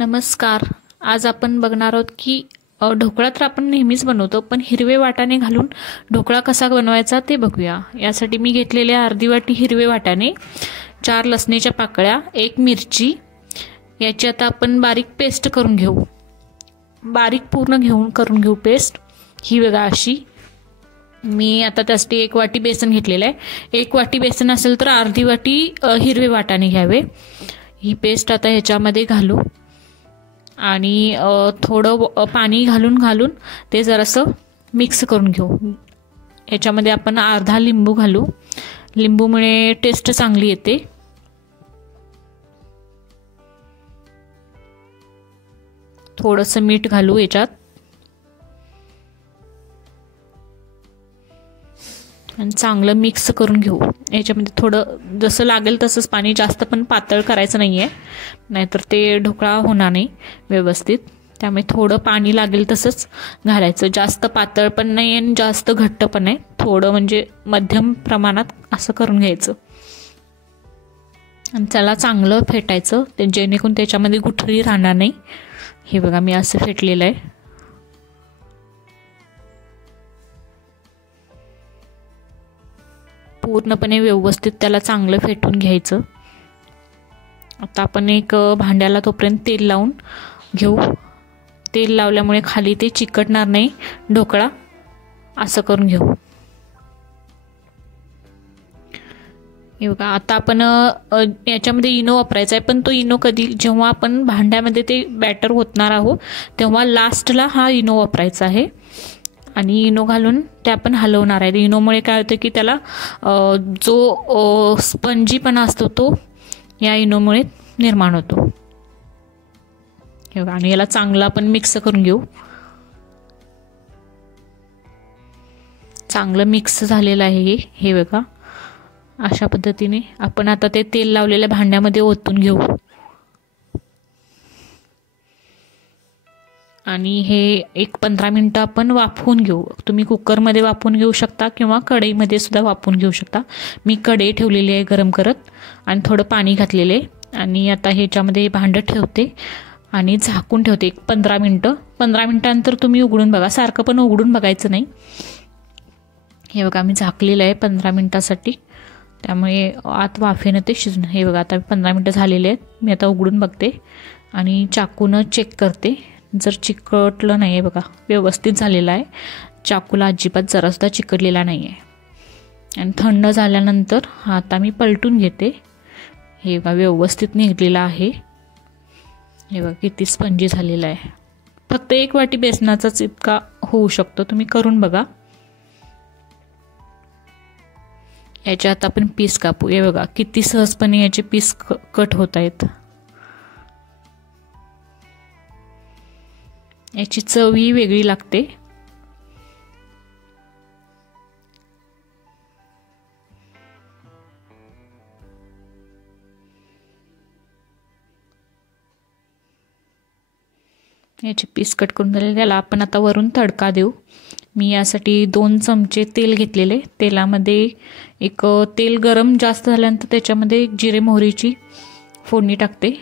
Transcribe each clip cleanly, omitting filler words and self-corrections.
नमस्कार. आज आपण बघणार आहोत की ढोकळा तर आपण नेहमीच बनवतो, पण हिरवे वाटाणे घालून ढोकळा कसा बनवायचा ते बघूया. यासाठी मी घेतलेले अर्धी वाटी हिरवे वाटाणे, 4 लसणीच्या पाकळ्या, 1 मिरची. याची आता आपण बारीक पेस्ट करून घेऊ. बारीक पूर्ण करून घेऊ पेस्ट. ही बघा अशी. मी आता त्यासाठी 1 वाटी बेसन घेतलेलं आहे. 1 वाटी बेसन असेल तर अर्धी वाटी हिरवे वाटाणे घ्यावे. ही पेस्ट आता ह्याच्यामध्ये घालू आणि थोडं पाणी घालून ते जरासं मिक्स करून घेऊ. याच्यामध्ये आपण अर्धा लिंबू घालू. लिंबूमुळे टेस्ट चांगली येते. थोडंसं मीठ घालू याच्यात आणि चांगलं मिक्स करून घेऊ. याच्यामध्ये थोडं जसं लागेल तसंच पाणी, जास्त पण पातळ करायचं नाहीये, नाहीतर ते ढोकळा होणार नाही व्यवस्थित. त्यामुळे थोडं पाणी लागेल तसंच घालायचं. जास्त पातळ पण नाही आणि जास्त घट्ट पण नाही, थोडं म्हणजे मध्यम प्रमाणात असं करून घ्यायचं. आणि त्याला चांगलं फेटायचं ते, जेणेकरून त्याच्यामध्ये गुठळी राहणार नाही. हे बघा मी असं फेटलेलं आहे. पूर्णपणे व्यवस्थित त्याला चांगलं फेटून घ्यायचं. आता आपण एक भांड्याला तोपर्यंत तेल लावून घेऊ. तेल लावल्यामुळे खाली ते चिकटणार नाही ढोकळा. असं करून घेऊ. हे बघा आता आपण याच्यामध्ये इनो वापरायचा आहे, पण तो इनो कधी, जेव्हा आपण भांड्यामध्ये ते बॅटर होतणार आहोत तेव्हा लास्टला हा इनो वापरायचा आहे. आणि इनो घालून ते आपण हलवणार आहे. इनोमुळे काय होतं की त्याला जो स्पंजीपणा असतो तो या इनोमुळे निर्माण होतो. हे बघा. आणि याला चांगलं आपण मिक्स करून घेऊ. चांगलं मिक्स झालेलं आहे हे बघा. अशा पद्धतीने आपण आता ते तेल लावलेल्या भांड्यामध्ये ओतून घेऊ. आणि हे एक 15 मिनिटं आपण वाफवून घेऊ. तुम्ही कुकरमध्ये वाफवून घेऊ शकता किंवा कढईमध्ये सुद्धा वाफवून घेऊ शकता. मी कढई ठेवलेली आहे गरम करत आणि थोडं पाणी घातलेले आहे. आणि आता ह्याच्यामध्ये भांडं ठेवते आणि झाकून ठेवते एक 15 मिनिटं. 15 मिनिटांनंतर तुम्ही उघडून बघा. सारखं पण उघडून बघायचं नाही. हे बघा मी झाकलेलं आहे 15 मिनिटासाठी, त्यामुळे आत वाफेनं ते शिजून. हे बघा आता 15 मिनिटं झालेले आहेत. मी आता उघडून बघते आणि चाकूनं चेक करते. जर चिकटलं नाही आहे बघा, व्यवस्थित झालेलं आहे. चाकूला अजिबात जरासुद्धा चिकटलेला नाही आहे. आणि थंड झाल्यानंतर आता मी पलटून घेते. हे बघा व्यवस्थित निघलेलं आहे. हे बघा किती स्पंजी झालेलं आहे. फक्त 1 वाटी बेसनाचाच इतका होऊ शकतो. तुम्ही करून बघा. याच्यात आपण पीस कापू. हे बघा किती सहजपणे याचे पीस कट होत आहेत. याची चव ही वेगळी लागते. याचे पीस कट करून झाले. त्याला आपण आता वरून तडका देऊ. मी यासाठी 2 चमचे तेल घेतलेले. तेलामध्ये तेल गरम जास्त झाल्यानंतर त्याच्यामध्ये जिरे मोहरीची फोडणी टाकते.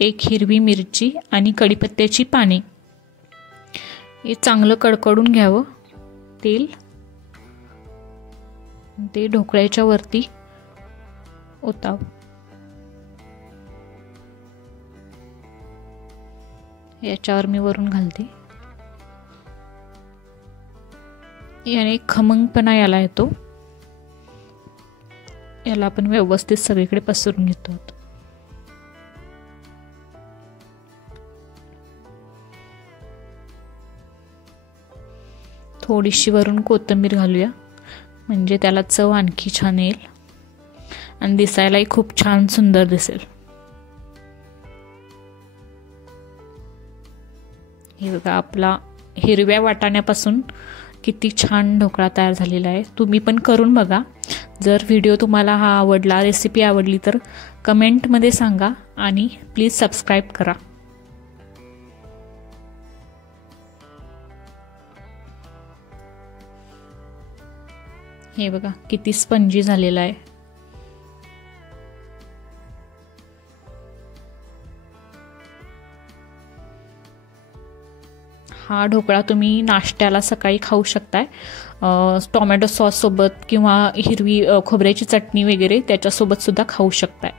1 हिरवी मिरची आणि कढीपत्त्याची पाने. हे चांगलं कडकडून घ्यावं तेल. ते ढोकळ्याच्या वरती ओतावं. याच्यावर मी वरून घालते. याने खमंगपणा याला येतो. याला आपण व्यवस्थित सगळीकडे पसरून घेतो. थोडीशी वरून कोथिंबीर घालूया, म्हणजे त्याला चव आणखी छान येईल आणि दिसायलाही खूप छान सुंदर दिसेल. हे बघा आपला हिरव्या वाटाण्यापासून किती छान ढोकळा तयार झालेला आहे. तुम्ही पण करून बघा. जर व्हिडिओ तुम्हाला हा आवडला, रेसिपी आवडली तर कमेंटमध्ये सांगा आणि प्लीज सबस्क्राईब करा. हे बघा किती स्पंजी झालेला आहे. हा ढोकळा तुम्ही नाश्त्याला सकाळी खाऊ शकताय, टोमॅटो सॉससोबत किंवा हिरवी खोबऱ्याची चटणी वगैरे त्याच्यासोबतसुद्धा खाऊ शकताय.